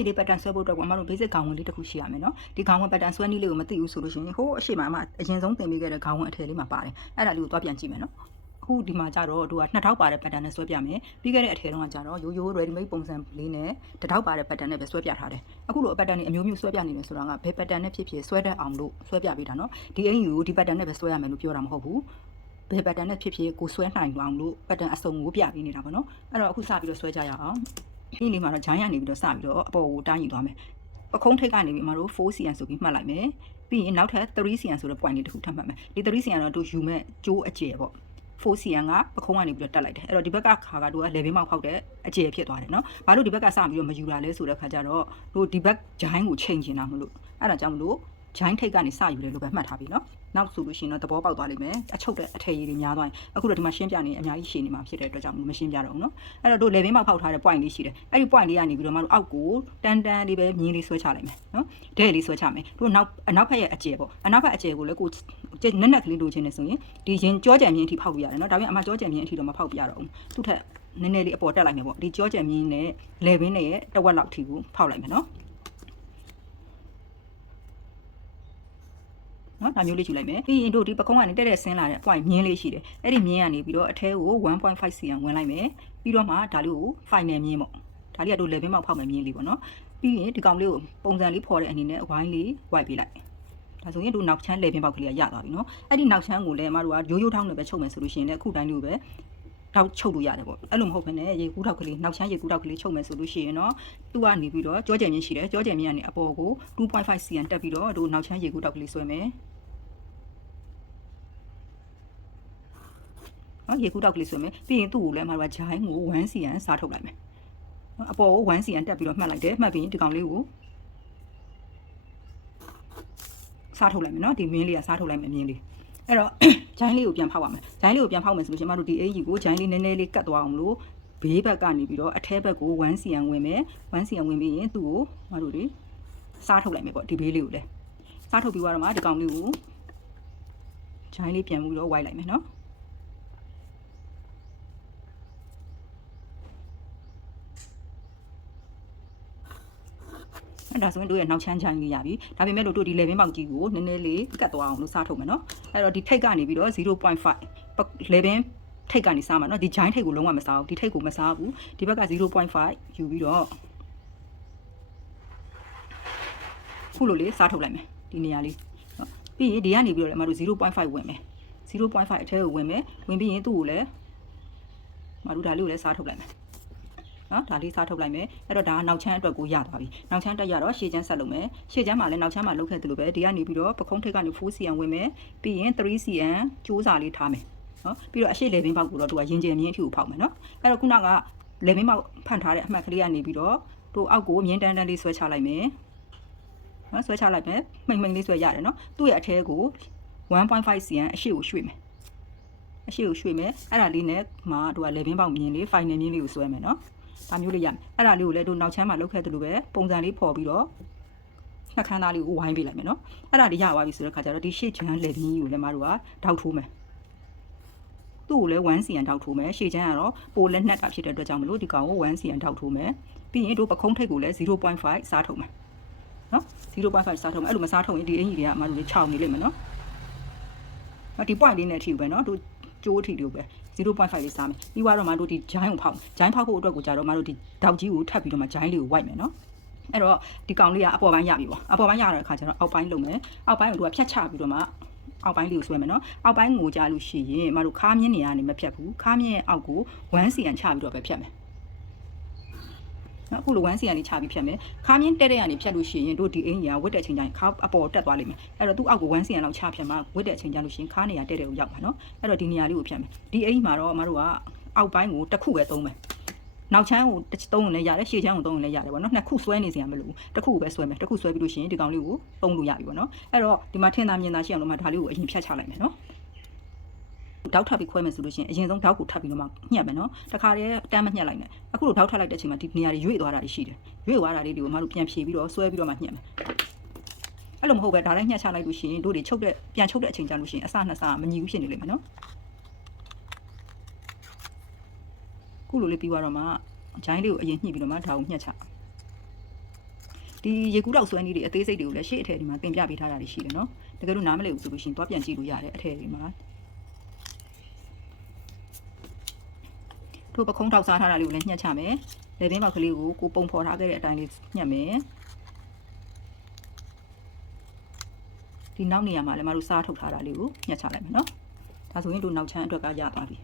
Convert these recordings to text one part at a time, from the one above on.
ပြီးဒီ pattern ဆွဲဖို့အတွက်ကအမတို့ basic ခေါင်းဝင်လေးတစ်ခုရှိရမယ်နော်ဒီခေါင်းဝင် pattern ဆွဲနည်းလေးကိုမသိဘူးဆိုလို့ရှိရင်ဟိုးအရှိမအမအရင်ဆုံးသင်ပေးခဲ့တဲ့ခေါင်းဝင်အထည်လေးမှာပါတယ်အဲ့ဒါလေးကိုသွားပြန်ကြည့်မယ်နော်အခုဒီမှာကြတော့တို့က2000ပါတဲ့ pattern နဲ့ဆွဲပြမယ်ပြီးခဲ့တဲ့အထည်တုန်းကကြတော့ရိုးရိုး ready made ပုံစံလေးနဲ့1000ပါတဲ့ pattern နဲ့ပဲဆွဲပြထားတယ်အခုလို pattern တွေအမျိုးမျိုးဆွဲပြနေတယ်ဆိုတာကဘယ် pattern နဲ့ဖြစ်ဖြစ်ဆွဲတတ်အောင်လို့ဆွဲပြပေးတာနော်ဒီအင်ယူကိုဒီ pattern နဲ့ပဲဆွဲရမယ်လို့ပြောတာမဟုတ်ဘူးဘယ် pattern နဲ့ဖြစ်ဖြစ်ကိုဆွဲနိုင်အောင်လို့ pattern အစုံကိုပြပေးနေတာပေါ့နော်အဲ့တော့အခုစပြီးတော့ဆွဲကြရအောင်ဒီလေးမှာတော့ဂျိုင်းရနေပြီးတော့စပြီးတော့အပေါ်ကိုတိုင်းယူသွားမယ်ပခုံးထိပ်ကနေပြီးအမတို့ 4cm ဆိုပြီးမှတ်လိုက်မယ်ပြီးရင်နောက်ထပ် 3cm ဆိုတဲ့ point လေးတစ်ခုထပ်မှတ်မယ်ဒီ 3cm တော့တို့ယူမဲ့ကျိုးအကျယ်ပေါ့ 4cm ကပခုံးကနေပြီးတော့တက်လိုက်တယ်အဲ့တော့ဒီဘက်ကခါကတို့က level မောက်ဖောက်တဲ့အကျယ်ဖြစ်သွားတယ်နော်ဘာလို့ဒီဘက်ကစပြီးတော့မယူတာလဲဆိုတဲ့ခါကျတော့တို့ဒီဘက်ဂျိုင်းကိုချိန်ချင်တာမလို့အဲ့ဒါကြောင့်မလို့ဂျိုင်းထိပ်ကနေစယူတယ်လို့ပဲမှတ်ထားပြီနော်နောက်ဆိုလို့ရှိရင်တော့သဘောပေါက်သွားလိမ့်မယ်အချုပ်တဲ့အထည်ရည်တွေများသွားရင်အခုတော့ဒီမှာရှင်းပြနေအများကြီးရှင်းနေမှာဖြစ်တဲ့အတွက်ကြောင့်မရှင်းပြတော့ဘူးနော်အဲ့တော့တို့ level မောက်ဖောက်ထားတဲ့ point လေးရှိတယ်အဲ့ဒီ point လေးကနေပြီးတော့မတို့အောက်ကိုတန်းလေးပဲမြင်းလေးဆွဲချလိုက်မယ်နော်ဒဲလေးဆွဲချမယ်တို့နောက်ဖက်ရဲ့အကျယ်ပေါ့အနောက်ဖက်အကျယ်ကိုလည်းကိုနက်နက်ကလေးလိုချင်နေဆိုရင်ဒီရင်ကြောကြံမြင်းအထိဖောက်ပြရတယ်နော်ဒါပေမဲ့အမကြောကြံမြင်းအထိတော့မဖောက်ပြတော့ဘူးသူ့ထက်နည်းနည်းလေးအပေါ်တက်လိုက်မယ်ပေါ့ဒီကြောကြံမြင်းနဲ့ level နဲ့တဝက်လောက်အထိကိုဖောက်လိုက်မယ်နော်နော်ဒါမျိုးလေးယူလိုက်မယ်ပြီးရင်တို့ဒီပကုံးကနေတက်ဆင်းလာတဲ့ point မြင်းလေးရှိတယ်အဲ့ဒီမြင်းကနေပြီးတော့အထဲကို 1.5 cm ဝင်လိုက်မယ်ပြီးတော့မှဒါလေးကို final မြင်းပေါ့ဒါလေးကတို့ level မောက်ဖောက်မယ်မြင်းလေးပေါ့နော်ပြီးရင်ဒီကောင်လေးကိုပုံစံလေးဖော်တဲ့အနေနဲ့ဝိုင်းလေးဝိုက်ပေးလိုက်ဒါဆိုရင်တို့နောက်ချမ်း level ပေါက်ကလေးကရသွားပြီနော်အဲ့ဒီနောက်ချမ်းကိုလည်းအမတို့ကရိုးရိုးထောင်းနဲ့ပဲချုပ်မယ်ဆိုလို့ရှိရင်လည်းအခုတိုင်းလေးကိုပဲတောက်ချုပ်လို့ရတယ်ပေါ့အဲ့လိုမဟုတ်ဘဲနဲ့ရေကူးထောက်ကလေးနောက်ချမ်းရေကူးထောက်ကလေးချုပ်မယ်ဆိုလို့ရှိရင်တော့သူကနေပြီးတော့ကြောကျယ်မြင့်ရှိတယ်ကြောကျယ်မြင့်ကနေအပေါ်ကို 2.5 cm တက်ပြီးတော့တို့နောက်ချမ်းရေကူးထောက်ကလေးဆွဲမယ်ရေကူးတောက်ကလေးဆွဲမယ်ပြီးရင်သူ့ကိုလည်းအမတို့ကဂျိုင်းကို 1cm စားထုတ်လိုက်မယ်အပေါ်ကို 1cm တက်ပြီးတော့မှတ်လိုက်တယ်မှတ်ပြီးရင်ဒီကောင်လေးကိုစားထုတ်လိုက်မယ်နော်ဒီမင်းလေးကစားထုတ်လိုက်မယ်မြင်းလေးအဲ့တော့ဂျိုင်းလေးကိုပြန်ဖောက်ရမယ်ဂျိုင်းလေးကိုပြန်ဖောက်မယ်ဆိုလို့ရှိရင်အမတို့ဒီအင်ကြီးကိုဂျိုင်းလေးနည်းနည်းလေးကတ်သွားအောင်လို့ဘေးဘက်ကနေပြီးတော့အထဲဘက်ကို 1cm ဝင်မယ် 1cm ဝင်ပြီးရင်သူ့ကိုအမတို့တွေစားထုတ်လိုက်မယ်ပေါ့ဒီဘေးလေးကိုလည်းစားထုတ်ပြီးတော့မှဒီကောင်လေးကိုဂျိုင်းလေးပြန်ပြီးတော့ဝိုက်လိုက်မယ်နော်အဲ့ဒါဆိုရင်တို့ရဲ့နောက်ချမ်းချမ်းလေးရပြီဒါပေမဲ့လို့တို့ဒီ level ပေါက်ကြီးကိုနည်းနည်းလေးကတ်သွားအောင်လို့စားထုတ်မယ်နော်အဲ့တော့ဒီထိတ်ကနေပြီးတော့ 0.5 level ထိတ်ကနေစားမှာနော်ဒီ joint ထိတ်ကိုလုံးဝမစားဘူးဒီထိတ်ကိုမစားဘူးဒီဘက်က 0.5 ယူပြီးတော့ခုလိုလေးစားထုတ်လိုက်မယ်ဒီနေရာလေးပြီးရင်ဒီကနေပြီးတော့လည်းမတို့ 0.5 ဝင်မယ် 0.5 အထဲကိုဝင်မယ်ဝင်ပြီးရင်သူ့ကိုလည်းမတို့ဒါလေးကိုလည်းစားထုတ်လိုက်မယ်နော်ဒါလေးစားထုတ်လိုက်မယ်အဲ့တော့ဒါကနောက်ချမ်းအတွက်ကိုရသွားပြီနောက်ချမ်းတက်ရတော့ရှေ့ချမ်းဆက်လုပ်မယ်ရှေ့ချမ်းမှာလည်းနောက်ချမ်းမှာလုပ်ခဲ့သလိုပဲဒီကနေပြီးတော့ပခုံးထိပ်ကနေ 4cm ဝင်မယ်ပြီးရင် 3cm ကျိုးစာလေးထားမယ်နော်ပြီးတော့အရှိ level ပေါက်ကိုတော့သူကရင်ကျယ်မြင့်အထိကိုဖောက်မယ်နော်အဲ့တော့ခုနက level ပေါက်ဖန်ထားတဲ့အမှတ်ကလေးကနေပြီးတော့တို့အောက်ကိုမြင်းတန်းလေးဆွဲချလိုက်မယ်နော်ဆွဲချလိုက်မယ်မှိန်လေးဆွဲရတယ်နော်သူ့ရဲ့အထဲကို 1.5 cm အရှိကိုရွှေ့မယ်အရှိကိုရွှေ့မယ်အဲ့ဒါလေးနဲ့မှတို့က level ပေါက်မြင်းလေး final မြင်းလေးကိုဆွဲမယ်နော်ဒါမျိုးလေးရမယ်အဲ့ဒါလေးကိုလည်းတို့နောက်ချမ်းမှာလုပ်ခဲ့သလိုပဲပုံစံလေးပေါ်ပြီးတော့နှက်ခမ်းသားလေးကိုဝိုင်းပေးလိုက်မယ်နော်အဲ့ဒါလေးရသွားပြီဆိုတဲ့ခါကျတော့ဒီရှေ့ချမ်းလက်ပြီးကိုလည်းမတို့ကထောက်ထိုးမယ်သူ့ကိုလည်း 1cm ထောက်ထိုးမယ်ရှေ့ချမ်းကတော့ပိုလက်နှက်တာဖြစ်တဲ့အတွက်ကြောင့်မလို့ဒီကောင်ကို 1cm ထောက်ထိုးမယ်ပြီးရင်တို့ပခုံးထိပ်ကိုလည်း 0.5 စားထုတ်မယ်နော် 0.5 စားထုတ်မယ်အဲ့လိုမစားထုတ်ရင်ဒီအင်ကြီးတွေကမတို့လေးခြောက်နေလိမ့်မယ်နော်ဒီ point လေးနဲ့အထိပဲနော်တို့ကျိုးအထိလေးပဲ0.5 လေးစားမယ်ပြီးတော့မှတို့ဒီဂျိုင်းကိုဖောက်ဂျိုင်းဖောက်ဖို့အတွက်ကိုကြတော့မှတို့ဒီတောက်ကြီးကိုထပ်ပြီးတော့မှဂျိုင်းလေးကိုဝိုက်မယ်နော်အဲ့တော့ဒီကောင်လေးကအပေါ်ပိုင်းရပြီပေါ့အပေါ်ပိုင်းရတဲ့အခါကျတော့အောက်ပိုင်းလုပ်မယ်အောက်ပိုင်းကိုတို့ကဖြတ်ချပြီးတော့မှအောက်ပိုင်းလေးကိုဆွဲမယ်နော်အောက်ပိုင်းကိုကြားလို့ရှိရင်မှတို့ခါးမြင့်နေရနေမဖြတ်ဘူးခါးမြင့်အောက်ကို 1cm ချပြီးတော့ပဲဖြတ်မယ်နော်အခုလို 1cm လေးချပြီးဖြတ်မယ်ခါးမြင့်တက်တဲ့ကနေဖြတ်လို့ရှိရင်တို့ဒီအင်ကြီးကဝတ်တဲ့အချိန်ကျရင်ခါးအပေါ်တက်သွားလိမ့်မယ်အဲ့တော့သူ့အောက်ကို 1cm လောက်ချဖြတ်မှဝတ်တဲ့အချိန်ကျလို့ရှိရင်ခါးနေရတက်တဲ့ကိုရောက်မှာနော်အဲ့တော့ဒီနေရာလေးကိုဖြတ်မယ်ဒီအင်ကြီးမှာတော့မတို့ကအောက်ပိုင်းကိုတစ်ခုပဲသုံးမယ်နောက်ချမ်းကိုသုံးရင်လည်းရတယ်ရှေ့ချမ်းကိုသုံးရင်လည်းရတယ်ပေါ့နော်နှစ်ခုဆွဲနေစရာမလိုဘူးတစ်ခုပဲဆွဲမယ်တစ်ခုဆွဲပြီးလို့ရှိရင်ဒီကောင်လေးကိုသုံးလို့ရပြီပေါ့နော်အဲ့တော့ဒီမှာထင်သာမြင်သာရှိအောင်လို့မှဒါလေးကိုအရင်ဖြတ်ချလိုက်မယ်နော်တောက်ထပ်ပြီးခွဲမယ်ဆိုလို့ရှိရင်အရင်ဆုံးတောက်ကိုထပ်ပြီးတော့မှညှက်မယ်နော်တခါတည်းတန်းမညှက်လိုက်နဲ့အခုလိုတောက်ထပ်လိုက်တဲ့အချိန်မှာဒီနေရာတွေရွေ့သွားတာရှိတယ်ရွေ့သွားတာလေးတွေကိုမတို့ပြန်ဖြေပြီးတော့ဆွဲပြီးတော့မှညှက်မယ်အဲ့လိုမဟုတ်ပဲဒါလည်းညှက်ချလိုက်လို့ရှိရင်တို့တွေချုပ်တဲ့ပြန်ချုပ်တဲ့အချိန်ကျလို့ရှိရင်အစနှစ်စမညီဘူးဖြစ်နေလိမ့်မယ်နော်ခုလိုလေးပြီးသွားတော့မှဂျိုင်းလေးကိုအရင်ညှိပြီးတော့မှဒါကိုညှက်ချ ဒီရေကူးတောက်ဆွဲနည်းတွေအသေးစိတ်တွေကိုလည်းရှေ့အထည်ဒီမှာတင်ပြပေးထားတာတွေရှိတယ်နော်တကယ်လို့နားမလည်ဘူးဆိုလို့ရှိရင်သွားပြန်ကြည့်လို့ရတယ်အထည်တွေမှာတို့ပခုံးထောက်စားထားတာလေးကိုလည်းညှက်ချမယ်လေပင်ပေါက်ကလေးကိုပုံဖော်ထားခဲ့တဲ့အတိုင်းလေးညှက်မယ်ဒီနောက်နေရာမှာလည်းမတို့စားထုတ်ထားတာလေးကိုညှက်ချလိုက်မယ်နော်ဒါဆိုရင်တို့နောက်ချမ်းအတွက်ကရသွားပြီ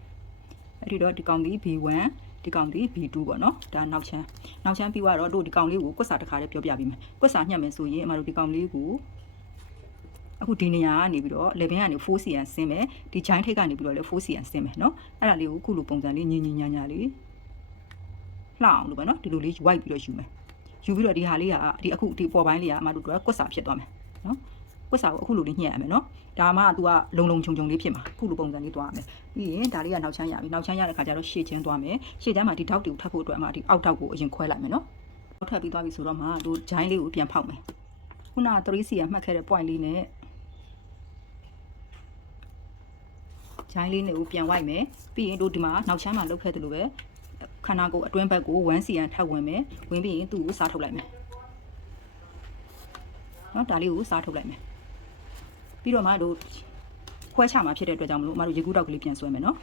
အဲ့ဒီတော့ဒီကောင်ဒီ B1 ဒီကောင်ဒီ B2 ပေါ့နော်ဒါနောက်ချမ်းပြီးတော့တို့ဒီကောင်လေးကိုကွက်စာတစ်ခါလေးပြောပြပေးမယ်ကွက်စာညှက်မယ်ဆိုရင်အမတို့ဒီကောင်လေးကိုအခုဒီနေရာကနေပြီးတော့လေဘင်းကနေ 4cm ဆင်းမယ်ဒီဂျိုင်းထိပ်ကနေပြီးတော့လည်း 4cm ဆင်းမယ်နော်အဲ့ဒါလေးကိုခုလိုပုံစံလေးညင်ညာလေးလှအောင်လို့ပဲနော်ဒီလိုလေး white ပြီးတော့ယူမယ်ယူပြီးတော့ဒီဟာလေးကဒီအခုဒီပေါ်ပိုင်းလေးကအမတို့ကွက်စာဖြစ်သွားမယ်နော်ကွက်စာကိုအခုလိုလေးညှက်ရမယ်နော်ဒါမှသူကလုံခြုံလေးဖြစ်မှာခုလိုပုံစံလေးသွားမယ်ပြီးရင်ဒါလေးကနောက်ချမ်းရပြီနောက်ချမ်းရတဲ့ခါကျတော့ရှေ့ချမ်းသွားမယ်ရှေ့ချမ်းမှာဒီထောက်တွေကိုထပ်ဖို့အတွက်အမဒီအောက်ထောက်ကိုအရင်ခွဲလိုက်မယ်နော်အောက်ထပ်ပြီးသွားပြီဆိုတော့မှတို့ဂျိုင်းလေးကိုပြန်ဖောက်မယ်ခုန 3cm မှတ်ခဲ့တဲ့ point လေးနဲ့ဂျိုင်းလေးနဲ့ကိုပြန်ဝိုက်မယ်ပြီးရင်တို့ဒီမှာနောက်ချမ်းမှာလုတ်ခဲ့တယ်လို့ပဲခန္ဓာကိုယ်အတွင်းဘက်ကို 1cm ထပ်ဝင်မယ်ဝင်ပြီးရင်သူ့ကိုစားထုတ်လိုက်မယ်နော်ဒါလေးကိုစားထုတ်လိုက်မယ်ပြီးတော့မှတို့ခွဲချမှာဖြစ်တဲ့အတွက်ကြောင့်မလို့အမတို့ရေကူးတောက်ကလေးပြန်ဆွဲမယ်နော်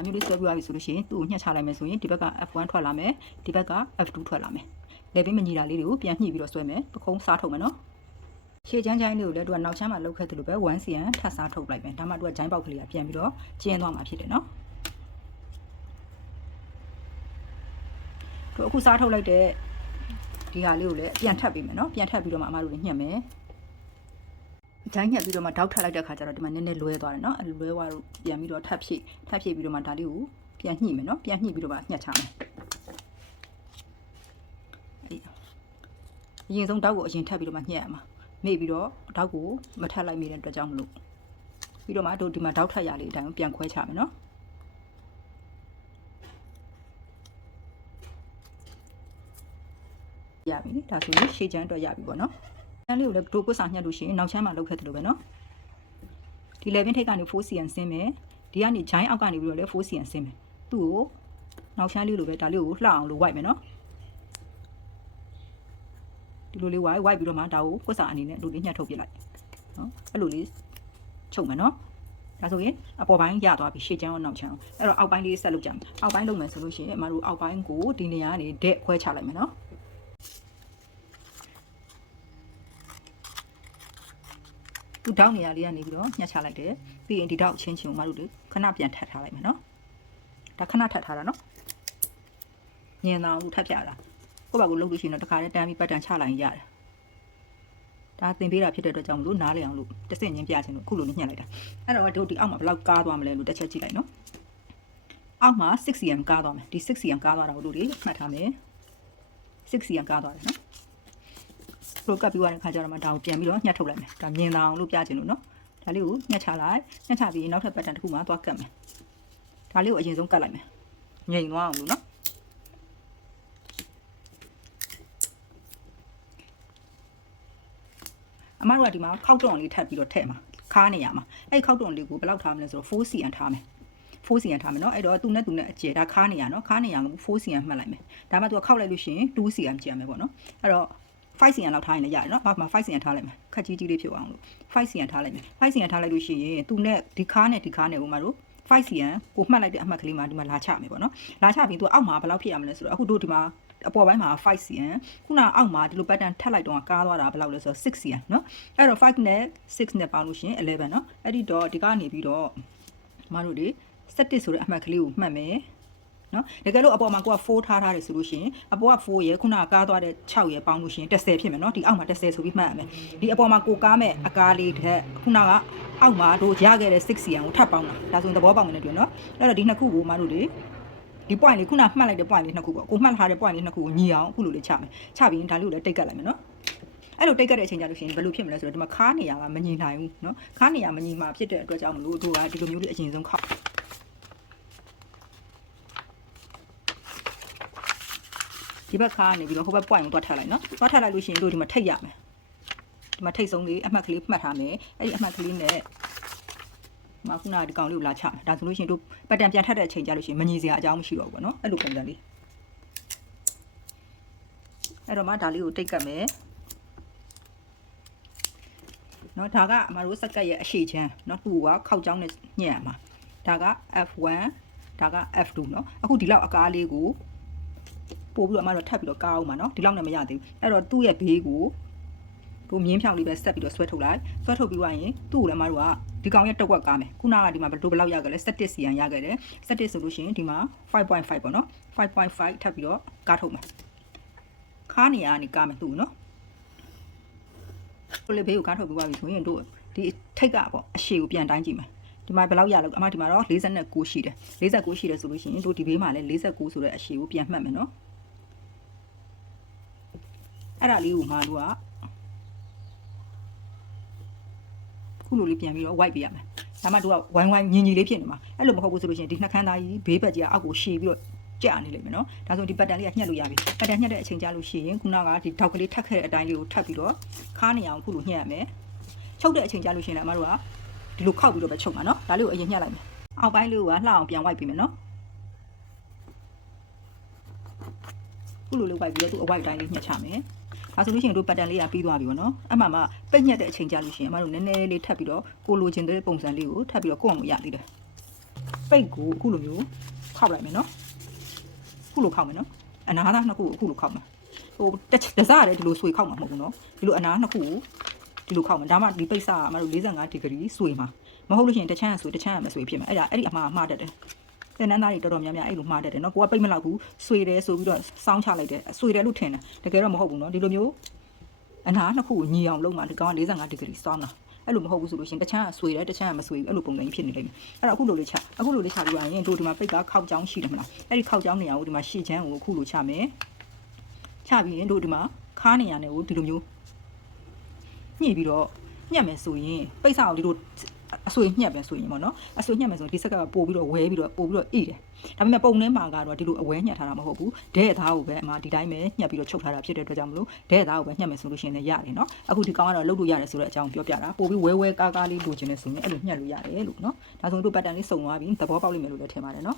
ဒါမျိုးလေးဆွဲပြရပြီဆိုလို့ရှိရင်သူ့ကိုညှက်ချလိုက်မယ်ဆိုရင်ဒီဘက်က F1 ထွက်လာမယ်ဒီဘက်က F2 ထွက်လာမယ်လေပင်မညီတာလေးတွေကိုပြန်ညှိပြီးတော့ဆွဲမယ်ပခုံးစားထုတ်မယ်နော်ရှေ့ချမ်းလေးကိုလည်းသူကနောက်ချမ်းမှာလောက်ခဲ့တယ်လို့ပဲ 1cm ထပ်စားထုတ်လိုက်မယ်ဒါမှသူကဂျိုင်းပေါက်ကလေးကပြန်ပြီးတော့ကျင်းသွားမှာဖြစ်တယ်နော်တို့အခုစားထုတ်လိုက်တဲ့ဒီဟာလေးကိုလည်းပြန်ထပ်ပေးမယ်နော်ပြန်ထပ်ပြီးတော့မှအမတို့လည်းညှက်မယ်ဂျိုင်းညက်ပြီးတော့မှတောက်ထပ်လိုက်တဲ့ခါကျတော့ဒီမှာနည်းနည်းလွဲသွားတယ်နော်အဲ့လွဲသွားတော့ပြန်ပြီးတော့ထပ်ဖြည့်ပြီးတော့မှဒါလေးကိုပြန်ညှိမယ်နော်ပြန်ညှိပြီးတော့မှညှက်ချမယ်အရင်ဆုံးတောက်ကိုအရင်ထပ်ပြီးတော့မှညှက်ရမှာမေ့ပြီးတော့တောက်ကိုမထပ်လိုက်မိတဲ့အတွက်ကြောင့်မလို့ပြီးတော့မှတို့ဒီမှာတောက်ထပ်ရလေးအတိုင်းပြန်ခွဲချမယ်နော်ရပြီလေဒါဆိုရင်ရှေ့ချမ်းအတွက်ရပြီပေါ့နော်ချမ်းလေးကိုလည်းတို့ကွတ်စာညှက်လို့ရှိရင်နောက်ချမ်းမှာလောက်ခဲ့တယ်လို့ပဲနော်ဒီ level ထိပ်ကနေ 4cm ဆင်းမယ်ဒီကနေဂျိုင်းအောက်ကနေပြီးတော့လည်း 4cm ဆင်းမယ်သူ့ကိုနောက်ချမ်းလေးလိုပဲဒါလေးကိုလှအောင်လို့ဝိုက်မယ်နော်ဒီလိုလေးဝိုက်ပြီးတော့မှဒါကိုကွတ်စာအနေနဲ့တို့လေးညှက်ထုတ်ပြလိုက်နော်အဲ့လိုလေးချုပ်မယ်နော်ဒါဆိုရင်အပေါ်ပိုင်းရသွားပြီရှေ့ချမ်းရောနောက်ချမ်းရောအဲ့တော့အောက်ပိုင်းလေးဆက်လုပ်ကြမယ်အောက်ပိုင်းလုပ်မယ်ဆိုလို့ရှိရင်အမတို့အောက်ပိုင်းကိုဒီနေရာကနေဒက်ခွဲချလိုက်မယ်နော်သူတောက်နေရာလေးကနေပြီးတော့ညှက်ချလိုက်တယ်ပြီးရင်ဒီတောက်ချင်းကိုမတို့ခဏပြန်ထပ်ထားလိုက်မယ်နော်ဒါခဏထပ်ထားတာနော်ညင်အောင်ထပ်ပြတာကိုယ့်ဘာကိုလုပ်လို့ရှိရင်တော့တခါတည်းတန်းပြီးပတ်တန်ချလိုက်ရတယ်ဒါသင်ပေးတာဖြစ်တဲ့အတွက်ကြောင့်မလို့နားလေအောင်လို့တစ်စက်ချင်းပြချင်လို့ခုလိုလေးညှက်လိုက်တာအဲ့တော့တို့ဒီအောက်မှာဘယ်လောက်ကားသွားမလဲလို့တစ်ချက်ကြည့်လိုက်နော်အောက်မှာ 6cm ကားသွားမယ်ဒီ 6cm ကားသွားတာကိုတို့တွေမှတ်ထားမယ် 6cm ကားသွားတယ်နော်တို့ကပ်ပြီးသွားတဲ့ခါကျတော့မှဒါကိုပြန်ပြီးတော့ညှက်ထုတ်လိုက်မယ်ဒါမြင်အောင်လို့ပြချင်လို့နော်ဒါလေးကိုညှက်ချလိုက်ညှက်ချပြီးနောက်ထပ်ပတ်တန်တစ်ခုမှသွားကပ်မယ်ဒါလေးကိုအရင်ဆုံးကပ်လိုက်မယ်ငြိမ်သွားအောင်လို့နော်အမတို့ကဒီမှာခောက်တုံလေးထပ်ပြီးတော့ထည့်မှာခါနေရမှာအဲ့ခောက်တုံလေးကိုဘယ်လောက်ထားမလဲဆိုတော့ 4cm ထားမယ် 4cm ထားမယ်เนาะအဲ့တော့သူနဲ့အကျယ်ဒါခါနေရเนาะခါနေရက 4cm မှတ်လိုက်မယ်ဒါမှသူကခောက်လိုက်လို့ရှိရင် 2cm ကျန်မယ်ပေါ့เนาะအဲ့တော့ 5cm လောက်ထားရင်လည်းရတယ်เนาะဘာမှ 5cm ထားလိုက်မယ်ခက်ကြီးလေးဖြစ်အောင်လို့ 5cm ထားလိုက်မယ် 5cm ထားလိုက်လို့ရှိရင်သူနဲ့ဒီခါနဲ့ဒီခါနဲ့ကိုမတို့ 5cm ကိုမှတ်လိုက်တဲ့အမှတ်ကလေးမှာဒီမှာလာချမယ်ပေါ့เนาะလာချပြီးသူအောက်မှာဘယ်လောက်ဖြစ်ရမလဲဆိုတော့အခုတို့ဒီမှာအပေါ်ပိုင်းမှာ 5cm ခုနအောက်မှာဒီလို pattern ထပ်လိုက်တော့ကားသွားတာဘယ်လောက်လဲဆိုတော့ 6cm เนาะအဲ့တော့5နဲ့6နဲ့ပေါင်းလို့ရှိရင်11เนาะအဲ့ဒီတော့ဒီကနေပြီးတော့မတို့တွေ17ဆိုတဲ့အမှတ်ကလေးကိုမှတ်မယ်နော်တကယ်လို့အပေါ်မှာကိုက4ထားတယ်ဆိုလို့ရှိရင်အပေါ်က4ရယ်ခုနကားသွားတဲ့6ရယ်ပေါင်းလို့ရှိရင်10ဖြစ်မယ်နော်ဒီအောက်မှာ10ဆိုပြီးမှတ်ရမယ်ဒီအပေါ်မှာကိုကားမဲ့အကားလေးတဲ့ခုနကအောက်မှာတို့ရခဲ့တဲ့ 6cm ကိုထပ်ပေါင်းတာဒါဆိုရင်သဘောပေါက်နေတယ်တွေ့နော်အဲ့တော့ဒီနှစ်ခုကိုမတို့တွေ ဒီ point လေးခုနမှတ်လိုက်တဲ့ point လေးနှစ်ခုပေါ့ကိုမှတ်ထားတဲ့ point လေးနှစ်ခုကိုညီအောင်အခုလိုလေးချမယ်ချပြီးရင်ဒါလေးကိုလည်းတိတ်ကတ်လိုက်မယ်နော်အဲ့လိုတိတ်ကတ်တဲ့အချိန်ကြလို့ရှိရင်ဘယ်လိုဖြစ်မလဲဆိုတော့ဒီမှာခါနေရကမညီနိုင်ဘူးနော်ခါနေရမညီမှာဖြစ်တဲ့အတွက်ကြောင့်မလို့တို့ကဒီလိုမျိုးလေးအရင်ဆုံးခောက်ဒီဘက်ခါနေပြီးတော့ဟိုဘက် point ကိုတွားထပ်လိုက်နော်တွားထပ်လိုက်လို့ရှိရင်တို့ဒီမှာထိတ်ရမယ်ဒီမှာထိတ်ဆုံးလေးအမှတ်ကလေးမှတ်ထားမယ်အဲ့ဒီအမှတ်ကလေးနဲ့မခုနဒီကောင်လေးကိုလာချမယ်ဒါဆိုလို့ရှိရင်တို့ပတ်တန်ပြန်ထပ်တဲ့အချိန်ကြလို့ရှိရင်မညီစရာအကြောင်းမရှိတော့ဘူးပေါ့နော်အဲ့လိုပုံစံလေးအဲ့တော့မှဒါလေးကိုတိတ်ကတ်မယ်နော်ဒါကအမတို့စက်ကတ်ရဲ့အရှိချမ်းနော်သူ့ကခောက်ချောင်းနဲ့ညှက်ရမှာဒါက F1 ဒါက F2 နော်အခုဒီလောက်အကားလေးကိုပို့ပြီးတော့အမတို့ထပ်ပြီးတော့ကားအောင်ပါနော်ဒီလောက်နဲ့မရသေးဘူးအဲ့တော့သူ့ရဲ့ဘေးကိုတို့မြင်းဖြောင်လေးပဲဆက်ပြီးတော့ဆွဲထုတ်လိုက်ဆွဲထုတ်ပြီးသွားရင်သူ့ကိုလည်းအမတို့ကဒီကောင်ရဲ့တက်ဝက်ကားမယ်ခုနကဒီမှာတို့ဘယ်လောက်ရခဲ့လဲ17စီယံရခဲ့တယ်17ဆိုလို့ရှိရင်ဒီမှာ 5.5 ပေါ့နော် 5.5 ထပ်ပြီးတော့ကားထုတ်မယ်ခါနေရကနေကားမယ်သူ့နော်ကိုလေဘေးကိုကားထုတ်ပြီးသွားပြီဆိုရင်တို့ဒီထိတ်ကပေါ့အရှည်ကိုပြန်တိုင်းကြည့်မယ်ဒီမှာဘယ်လောက်ရလဲအမဒီမှာတော့49ရှိတယ်49ရှိတယ်ဆိုလို့ရှိရင်တို့ဒီဘေးမှာလည်း49ဆိုတဲ့အရှည်ကိုပြန်မှတ်မယ်နော်အဲ့ဒါလေးကိုမှတို့ကခုလိုလေးပြန်ပြီးတော့ white ပေးရမယ်ဒါမှတို့ကဝိုင်းဝိုင်းညီညီလေးဖြစ်နေမှာအဲ့လိုမဟုတ်ဘူးဆိုလို့ရှိရင်ဒီနှက်ခမ်းသားကြီးဘေးဘက်ကြီးအောက်ကိုရှည်ပြီးတော့ကြာနေလိမ့်မယ်နော်ဒါဆိုဒီပတ်တန်လေးကညှက်လို့ရပြီပတ်တန်ညှက်တဲ့အချိန်ကြာလို့ရှိရင်ခုနကဒီထောက်ကလေးထပ်ခဲ့တဲ့အတိုင်းလေးကိုထပ်ပြီးတော့ခါနေအောင်ခုလိုညှက်ရမယ်ချုပ်တဲ့အချိန်ကြာလို့ရှိရင်လည်းအမတို့ကဒီလိုခောက်ပြီးတော့ပဲချုပ်မှာနော်ဒါလေးကိုအရင်ညှက်လိုက်မယ်အောက်ပိုင်းလေးကလှအောင်ပြန် white ပေးမယ်နော်ခုလိုလေး white ပြီးတော့သူ့အ white တိုင်းလေးညှက်ချမယ်ဒါဆိုလို့ရှိရင်တို့ပတ်တန်လေးကပြီးသွားပြီပေါ့နော်အမှန်မှပိတ်ညက်တဲ့အချိန်ကြာလို့ရှိရင်အမတို့နည်းနည်းလေးထပ်ပြီးတော့ကိုလိုချင်တဲ့ပုံစံလေးကိုထပ်ပြီးတော့ကိုအောင်လို့ရသေးတယ်ပိတ်ကိုအခုလိုမျိုးခောက်လိုက်မယ်နော်ခုလိုခောက်မယ်နော်အနားသားနှစ်ခုကိုအခုလိုခောက်မယ်ဟိုတစားရတယ်ဒီလိုဆွေခောက်မှာမဟုတ်ဘူးနော်ဒီလိုအနားနှစ်ခုကိုဒီလိုခောက်မယ်ဒါမှဒီပိတ်စာကအမတို့45ဒီဂရီဆွေမှာမဟုတ်လို့ရှိရင်တစ်ချမ်းဆွေတစ်ချမ်းမဆွေဖြစ်မယ်အဲ့ဒါအဲ့ဒီအမှားမှားတတ်တယ်သင်္นานသားတွေတော်တော်များများအဲ့လိုမှားတတ်တယ်နော်ကိုကပိတ်မလောက်ဘူးဆွေတယ်ဆိုပြီးတော့စောင်းချလိုက်တယ်ဆွေတယ်လို့ထင်တယ်တကယ်တော့မဟုတ်ဘူးနော်ဒီလိုမျိုးအနားနှစ်ခုကိုညီအောင်လုပ်မှဒီကောင်က45ဒီဂရီစောင်းတာအဲ့လိုမဟုတ်ဘူးဆိုလို့ရှိရင်တစ်ချမ်းဆွေတယ်တစ်ချမ်းမဆွေဘူးအဲ့လိုပုံစံကြီးဖြစ်နေလိမ့်မယ်အဲ့တော့အခုလိုလေးချပြီးရရင်တို့ဒီမှာပိတ်ကခောက်ချောင်းရှိတယ်မလားအဲ့ဒီခောက်ချောင်းနေရာကိုဒီမှာရှည်ချမ်းကိုအခုလိုချမယ်ချပြီးရင်တို့ဒီမှာခါနေရာနဲ့ကိုဒီလိုမျိုးညှိပြီးတော့ညှက်မယ်ဆိုရင်ပိတ်စာကိုဒီလိုအဆွေညှက်ပဲဆိုရင်ပေါ့နော်အဆွေညှက်မယ်ဆိုရင်ဒီဆက်ကပို့ပြီးတော့ဝဲပြီးတော့ပို့ပြီးတော့အေးတယ်ဒါပေမဲ့ပုံနှင်းမှာကတော့ဒီလိုအဝဲညှက်ထားတာမဟုတ်ဘူးဒဲ့သားကိုပဲအမဒီတိုင်းပဲညှက်ပြီးတော့ချုပ်ထားတာဖြစ်တဲ့အတွက်ကြောင့်မလို့ဒဲ့သားကိုပဲညှက်မယ်ဆိုလို့ရှိရင်လည်းရတယ်နော်အခုဒီကောင်ကတော့လုပ်လို့ရတယ်ဆိုတဲ့အကြောင်းပြောပြတာပို့ပြီးဝဲကားကားလေးလိုချင်နေဆိုရင်အဲ့လိုညှက်လို့ရတယ်လို့နော်ဒါဆိုရင်တို့ပတ်တန်လေးစုံသွားပြီသဘောပေါက်လိမ့်မယ်လို့လည်းထင်ပါတယ်နော်